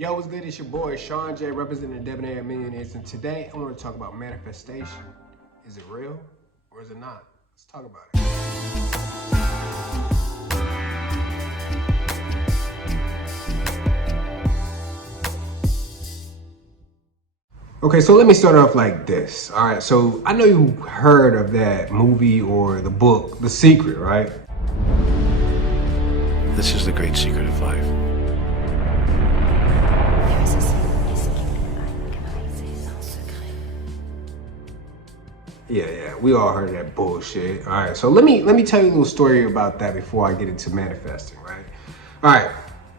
Yo, what's good? It's your boy Sean J, representing the Debonair Millionaires, and today I want to talk about manifestation. Is it real or is it not? Let's talk about it. Okay, so let me start off like this. All right, so I know you heard of that movie or the book, The Secret, right? This is the great secret of life. Yeah, we all heard of that bullshit. All right, so let me tell you a little story about that before I get into manifesting, right? All right,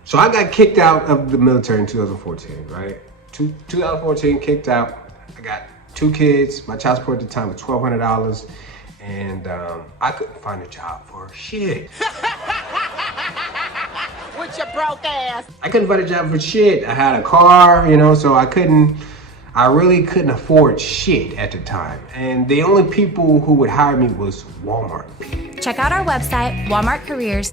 so I got kicked out of the military in 2014, right? 2014, kicked out. I got 2 kids. My child support at the time was $1,200, and I couldn't find a job for shit. With your broke ass. I couldn't find a job for shit. I had a car, so I really couldn't afford shit at the time. And the only people who would hire me was Walmart. Check out our website, Walmart Careers.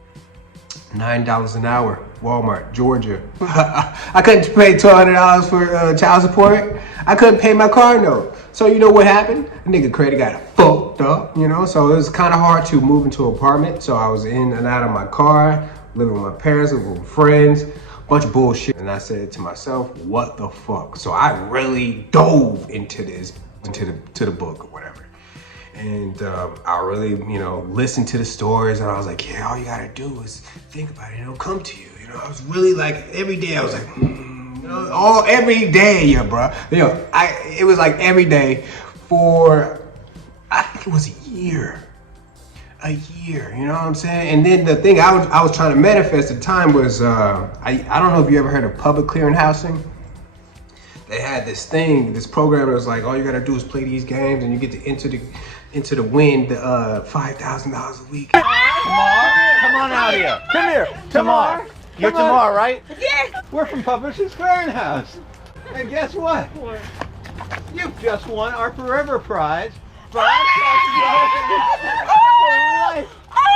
$9 an hour, Walmart, Georgia. I couldn't pay $1,200 for child support. I couldn't pay my car note. So you know what happened? A nigga credit got fucked up, so it was kind of hard to move into an apartment. So I was in and out of my car, living with my parents, living with friends, bunch of bullshit. And I said to myself, what the fuck? So I really dove into the book or whatever. And I really, listened to the stories, and I was like, yeah, all you gotta do is think about it, it'll come to you. I was really like, every day I was like, every day, yeah, bro. It was like every day for, I think it was a year, you know what I'm saying? And then the thing I was trying to manifest at the time was, I don't know if you ever heard of public clearinghousing. They had this program that was like, all you gotta do is play these games and you get to enter the win $5,000 a week. Tamar, come on out here. Come here, Tamar. You're Tamar, right? Yeah. We're from Publishers Clearinghouse. And guess what? What? You just won our Forever Prize. $5,000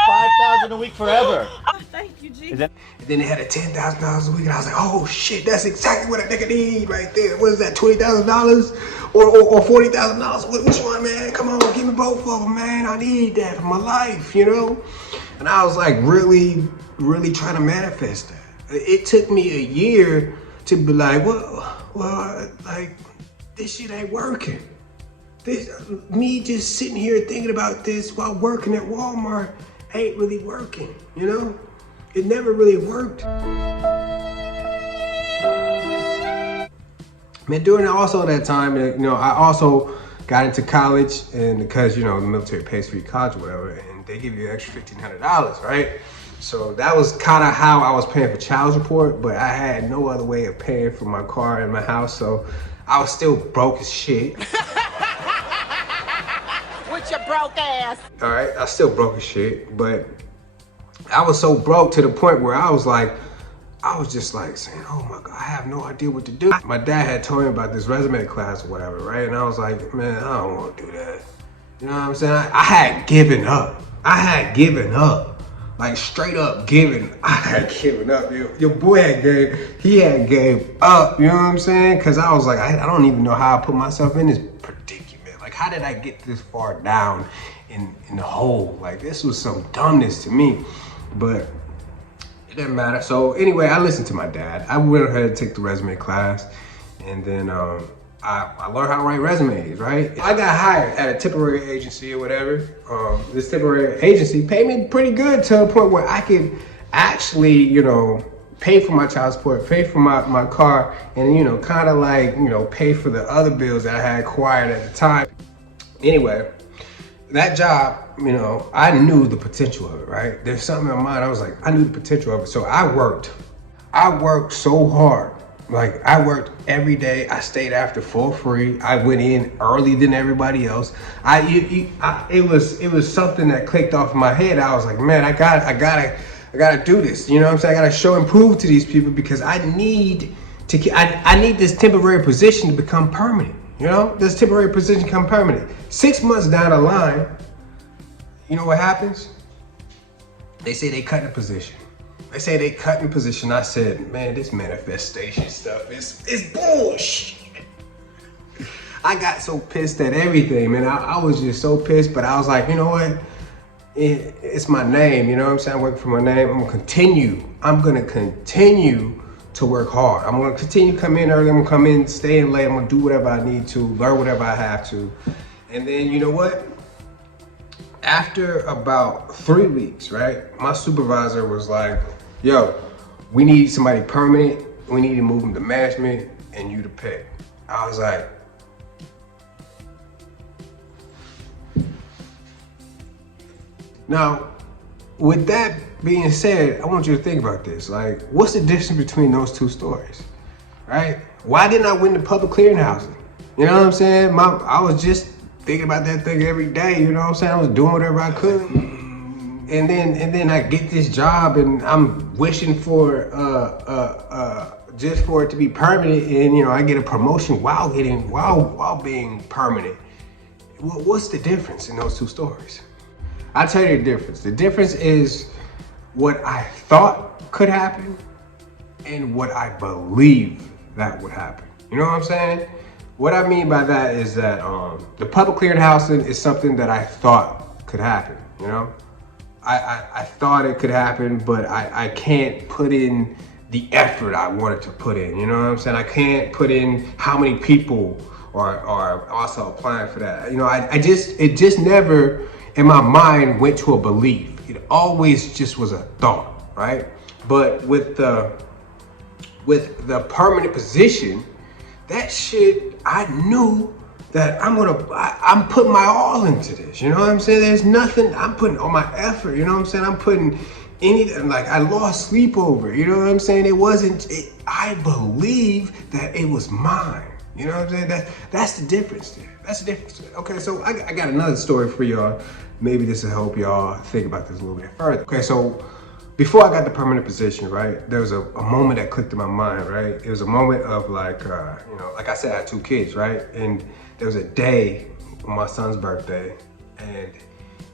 $5,000 a week forever. Oh, thank you, G. And then they had a $10,000 a week, and I was like, oh shit, that's exactly what a nigga need right there. What is that, $20,000 or $40,000? Which one, man? Come on, give me both of them, man. I need that for my life, And I was like really trying to manifest that. It took me a year to be like, well, like, this shit ain't working. Me just sitting here thinking about this while working at Walmart ain't really working, It never really worked. Man, during also that time, I also got into college, and because, the military pays for your college or whatever, and they give you an extra $1,500, right? So that was kind of how I was paying for child support, but I had no other way of paying for my car and my house, so I was still broke as shit. With your broke ass. All right, I still broke as shit, but I was so broke to the point where I was just like saying, oh my God, I have no idea what to do. My dad had told me about this resume class or whatever, right? And I was like, man, I don't want to do that. You know what I'm saying? I had given up. Like straight up giving. I had given up. Your boy had gave up, you know what I'm saying? Because I was like, I don't even know how I put myself in this predicament. Like, how did I get this far down in the hole? Like, this was some dumbness to me, but it didn't matter. So anyway, I listened to my dad. I went ahead and took the resume class, and then I learned how to write resumes, right? I got hired at a temporary agency or whatever. This temporary agency paid me pretty good to a point where I could actually, pay for my child support, pay for my car, and, kind of like, pay for the other bills that I had acquired at the time. Anyway, that job, I knew the potential of it, right? There's something in my mind, I was like, I knew the potential of it. So I worked so hard. Like, I worked every day. I stayed after for free. I went in early than everybody else. It was something that clicked off in my head. I was like, man, I gotta do this. You know what I'm saying? I gotta show and prove to these people because I need this temporary position to become permanent. This temporary position become permanent. 6 months down the line, you know what happens? They say they cut the position. They say they cut in position. I said, man, this manifestation stuff is bullshit. I got so pissed at everything, man. I was just so pissed, but I was like, you know what? It's my name, you know what I'm saying? I'm working for my name. I'm gonna continue to work hard. I'm gonna continue to come in early. I'm gonna come in, stay in late. I'm gonna do whatever I need to, learn whatever I have to. And then, you know what? After about 3 weeks, right? My supervisor was like, yo, we need somebody permanent. We need to move them to management and you to pick. I was like, now, with that being said, I want you to think about this. Like, what's the difference between those two stories, right? Why didn't I win the public clearinghouse? You know what I'm saying? I was just thinking about that thing every day, you know what I'm saying? I was doing whatever I could. And then I get this job and I'm wishing for just for it to be permanent, and you know, I get a promotion while being permanent. What's the difference in those two stories? I'll tell you the difference. The difference is what I thought could happen and what I believe that would happen. You know what I'm saying? What I mean by that is that the public clearinghouse is something that I thought could happen, you know? I thought it could happen, but I can't put in the effort I wanted to put in, you know what I'm saying? I can't put in how many people are also applying for that. You know, it just never in my mind went to a belief. It always just was a thought, right? But with the permanent position, that shit, I knew that I'm putting my all into this, you know what I'm saying? There's nothing, I'm putting all my effort, you know what I'm saying? I'm putting anything, like I lost sleep over, you know what I'm saying? I believe that it was mine, you know what I'm saying? That's the difference there. That's the difference. Okay, so I got another story for y'all. Maybe this will help y'all think about this a little bit further. Okay, so before I got the permanent position, right, there was a moment that clicked in my mind, right? It was a moment of like, you know, like I said, I had 2 kids, right? And there was a day on my son's birthday, and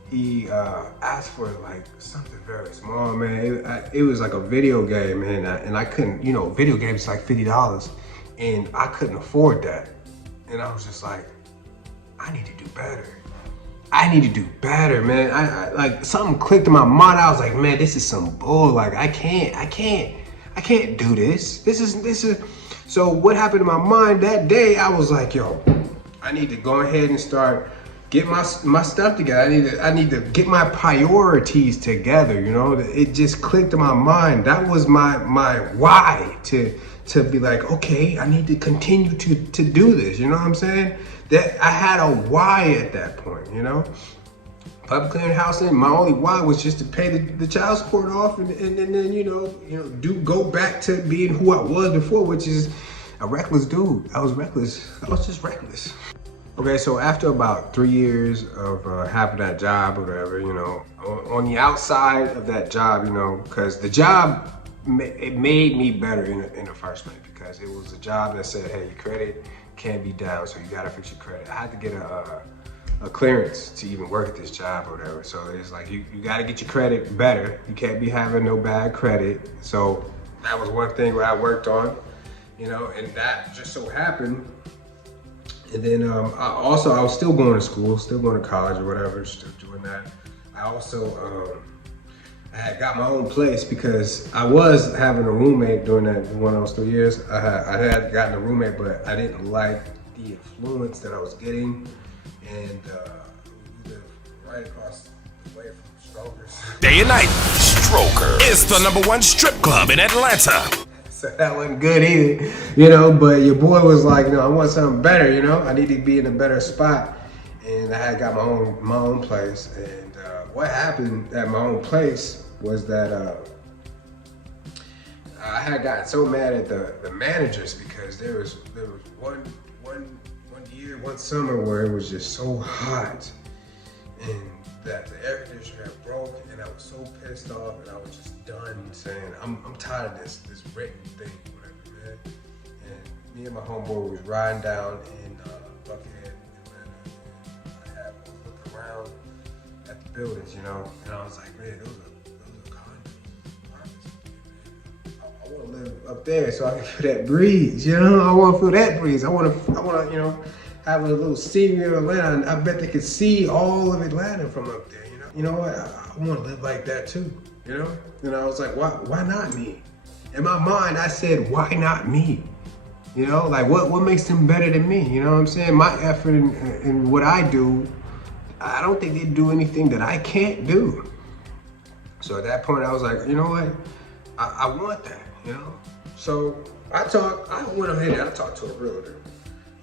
he asked for like something very small, man. It was like a video game, and I couldn't, you know, video games like $50, and I couldn't afford that. And I was just like, I need to do better. I need to do better, man. I like something clicked in my mind. I was like, man, this is some bull. Like I can't do this. This is. So what happened in my mind that day? I was like, yo, I need to go ahead and start get my stuff together. I need to get my priorities together. You know, it just clicked in my mind. That was my why to be like, okay, I need to continue to do this. You know what I'm saying? That I had a why at that point, you know? Public clearinghouse, my only why was just to pay the child support off and then, you know, go back to being who I was before, which is a reckless dude. I was reckless. I was just reckless. Okay, so after about 3 years of having that job or whatever, you know, on the outside of that job, you know, because the job, it made me better in the first place, because it was a job that said, hey, your credit can't be down, so you gotta fix your credit. I had to get a clearance to even work at this job or whatever. So it's like, you gotta get your credit better. You can't be having no bad credit. So that was one thing where I worked on, you know, and that just so happened. And then I was still going to school, still going to college or whatever, still doing that. I also, I had got my own place because I was having a roommate during that one of those 3 years. I had gotten a roommate, but I didn't like the influence that I was getting. And we live right across the way from Strokers. Day and night, Stroker is the #1 strip club in Atlanta. So that wasn't good either, you know, but your boy was like, you know, I want something better, you know? I need to be in a better spot. And I had got my own place. And what happened at my own place was that I had gotten so mad at the managers because there was one summer where it was just so hot and that the air conditioner had broke, and I was so pissed off, and I was just done saying, I'm tired of this written thing, whatever, man. And me and my homeboy was riding down in Buckhead, Atlanta, and I was looking around at the buildings, you know, and I was like, man, those are condos. I want to live up there so I can feel that breeze, you know? I want to feel that breeze. I want to, you know, have a little scenery of Atlanta. And I bet they could see all of Atlanta from up there, you know? You know what? I want to live like that too, you know? And I was like, why not me? In my mind, I said, why not me? You know, like what makes them better than me? You know what I'm saying? My effort in what I do, I don't think they do anything that I can't do. So at that point, I was like, you know what? I want that, you know? So I went ahead and I talked to a realtor.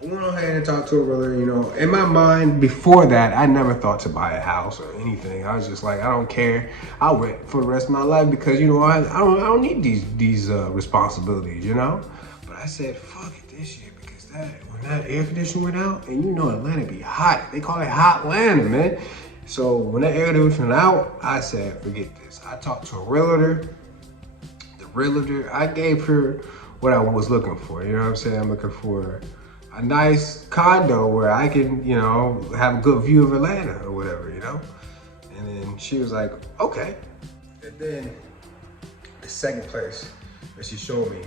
I went ahead and talked to a realtor, you know. In my mind, before that, I never thought to buy a house or anything. I was just like, I don't care. I'll rent for the rest of my life because, you know, I don't need these responsibilities, you know? But I said, fuck it this year because when that air conditioner went out, and you know Atlanta be hot. They call it hot Atlanta, man. So when that air conditioner went out, I said, forget this. I talked to a realtor. The realtor, I gave her what I was looking for. You know what I'm saying? I'm looking for a nice condo where I can, you know, have a good view of Atlanta or whatever, you know? And then she was like, okay. And then the second place that she showed me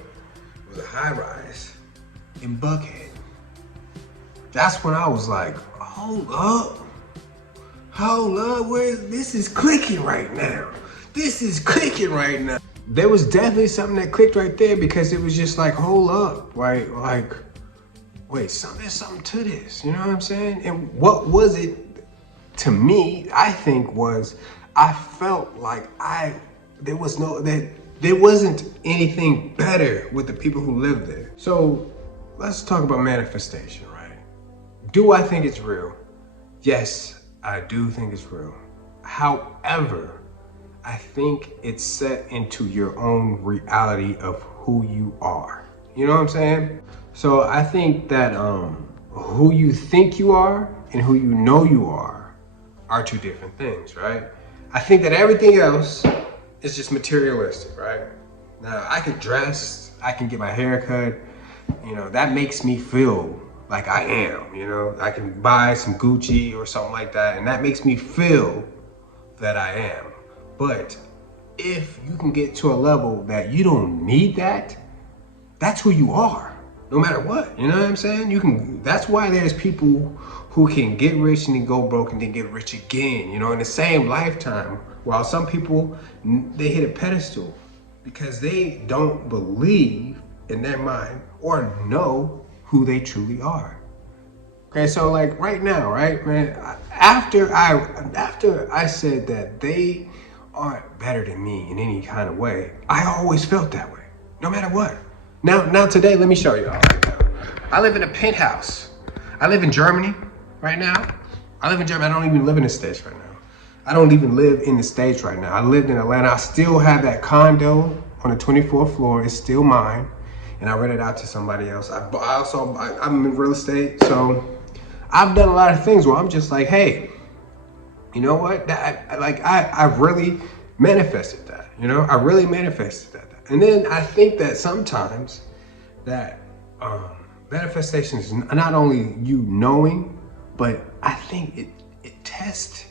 was a high rise in Buckhead. That's when I was like, hold up, this is clicking right now. This is clicking right now. There was definitely something that clicked right there because it was just like, hold up, right? Like, wait, there's something to this, you know what I'm saying? And what was it to me, I think was, I felt like there wasn't anything better with the people who lived there. So let's talk about manifestation, right? Do I think it's real? Yes, I do think it's real. However, I think it's set into your own reality of who you are. You know what I'm saying? So I think that who you think you are and who you know you are two different things, right? I think that everything else is just materialistic, right? Now I can dress, I can get my hair cut, you know, that makes me feel like I am, you know? I can buy some Gucci or something like that and that makes me feel that I am. But if you can get to a level that you don't need that, that's who you are, no matter what, you know what I'm saying? That's why there's people who can get rich and then go broke and then get rich again, you know, in the same lifetime. While some people, they hit a pedestal because they don't believe in their mind or know who they truly are. Okay, so like right now, right, man, after I said that they aren't better than me in any kind of way, I always felt that way, no matter what. Now today, let me show you all right now. I live in a penthouse. I live in Germany right now. I live in Germany. I don't even live in the States right now. I don't even live in the States right now. I lived in Atlanta. I still have that condo on the 24th floor. It's still mine. And I rent it out to somebody else. I'm in real estate. So I've done a lot of things where I'm just like, hey, you know what? I really manifested that, you know? I really manifested that. And then I think that sometimes that manifestation is not only you knowing, but I think it tests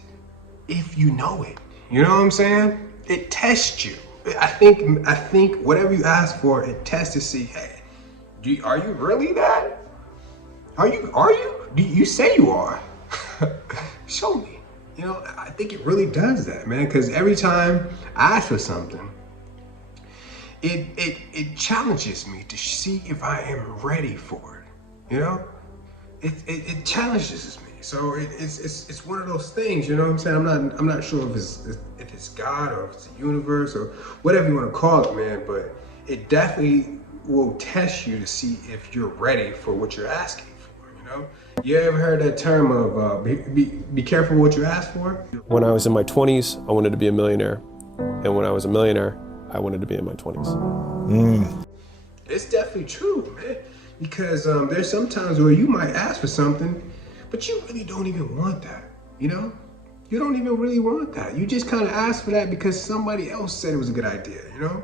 if you know it. You know what I'm saying? It tests you. I think whatever you ask for, it tests to see, hey, are you really that? Are you? Do you say you are? Show me. You know, I think it really does that, man, because every time I ask for something, it challenges me to see if I am ready for it. You know, it challenges me. So it's one of those things. You know what I'm saying? I'm not sure if it's God or if it's the universe or whatever you want to call it, man. But it definitely will test you to see if you're ready for what you're asking for. You know? You ever heard that term of be careful what you ask for? When I was in my 20s, I wanted to be a millionaire. And when I was a millionaire, I wanted to be in my 20s. It's definitely true, man. Because there's some times where you might ask for something, but you really don't even want that, you know? You don't even really want that. You just kind of ask for that because somebody else said it was a good idea, you know?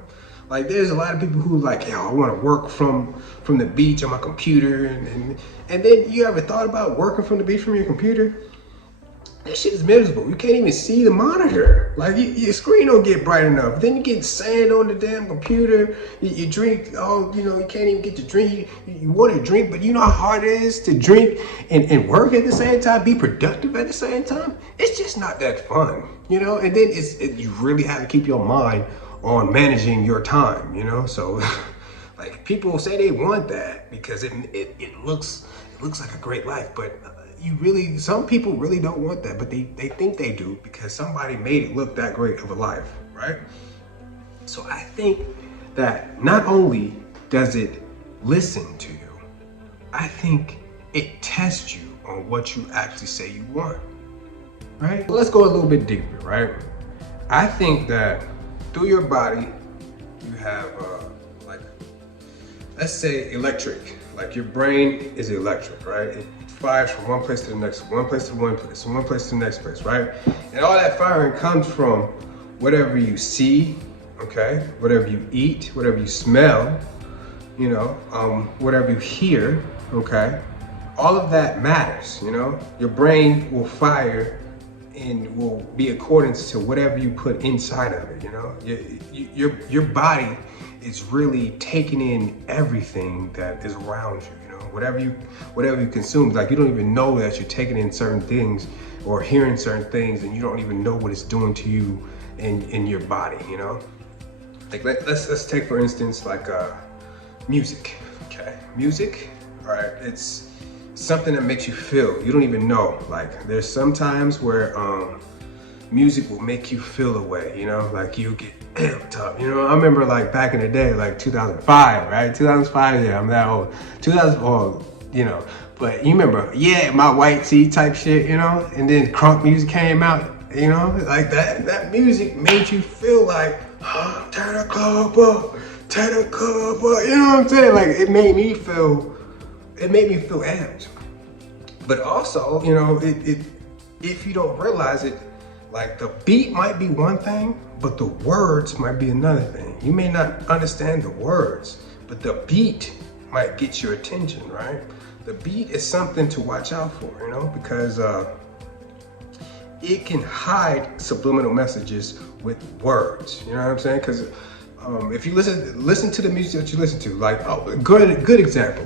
Like there's a lot of people who like, yo, I want to work from the beach on my computer. And then you ever thought about working from the beach from your computer? that shit is miserable. You can't even see the monitor. Like your screen don't get bright enough. Then you get sand on the damn computer. You drink, you can't even get to drink. You want to drink, but you know how hard it is to drink and work at the same time, be productive at the same time? It's just not that fun, And then you really have to keep your mind on managing your time, So like people say they want that because it looks like a great life, but some people really don't want that, but they think they do because somebody made it look that great of a life, right? So I think that not only does it listen to you, I think it tests you on what you actually say you want, right? Well, let's go a little bit deeper, right? I think that through your body, you have let's say electric, like your brain is electric, right? It fires from one place to the next, one place to one place, from one place to the next place, right? And all that firing comes from whatever you see, okay? Whatever you eat, whatever you smell, whatever you hear, okay? All of that matters, Your brain will fire and will be accordance to whatever you put inside of it, Your body is really taking in everything that is around you, whatever you consume. Like you don't even know that you're taking in certain things or hearing certain things, and you don't even know what it's doing to you in your body, Like let's take for instance like music, okay? Music, all right, it's something that makes you feel. You don't even know. Like there's some times where music will make you feel a way, like you get amped up. I remember like back in the day, like 2005, right? 2005, yeah, I'm that old. 2000, but you remember, yeah, my white tee type shit, and then crunk music came out, like that music made you feel like, turn the club up, turn the club up, you know what I'm saying? Like it made me feel amped. But also, if you don't realize it, like the beat might be one thing, but the words might be another thing. You may not understand the words, but the beat might get your attention, right? The beat is something to watch out for, because it can hide subliminal messages with words, you know what I'm saying? Because if you listen to the music that you listen to, like, good example,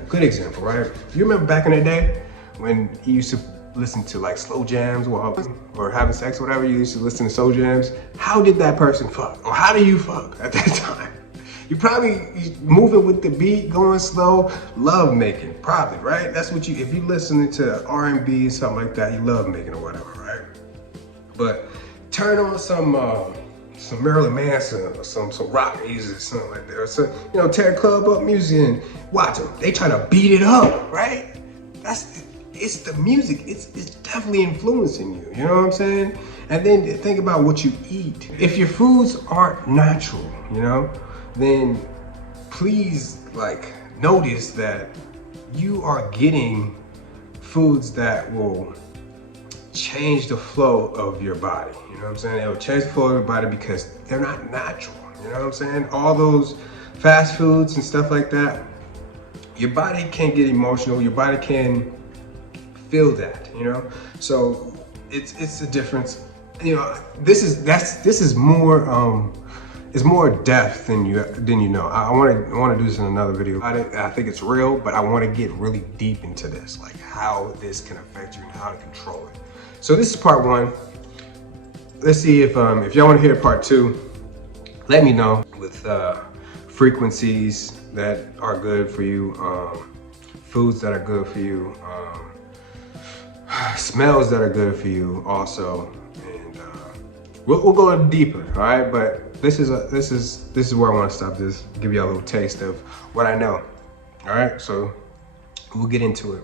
right? You remember back in the day when you used to listen to like slow jams or having sex, whatever, you used to listen to slow jams. How did that person fuck? Or how do you fuck at that time? You probably moving with the beat, going slow, love making, probably, right? That's what if you listening to R&B and something like that, you love making or whatever, right? But turn on some Marilyn Manson or some rock music or something like that, or some, tear the club up music and watch them. They trying to beat it up, right? It's the music. It's definitely influencing you. You know what I'm saying? And then think about what you eat. If your foods aren't natural, then please notice that you are getting foods that will change the flow of your body. You know what I'm saying? It will change the flow of your body because they're not natural. You know what I'm saying? All those fast foods and stuff like that, your body can get emotional. Your body can feel that, So it's a difference. This is more it's more depth than you know. I want to do this in another video about it. I think it's real, but I want to get really deep into this, like how this can affect you and how to control it. So this is part one. Let's see if y'all want to hear part two. Let me know with frequencies that are good for you, foods that are good for you, smells that are good for you also, and we'll go deeper, all right? But this is where I want to stop this, give you a little taste of what I know, all right? So we'll get into it.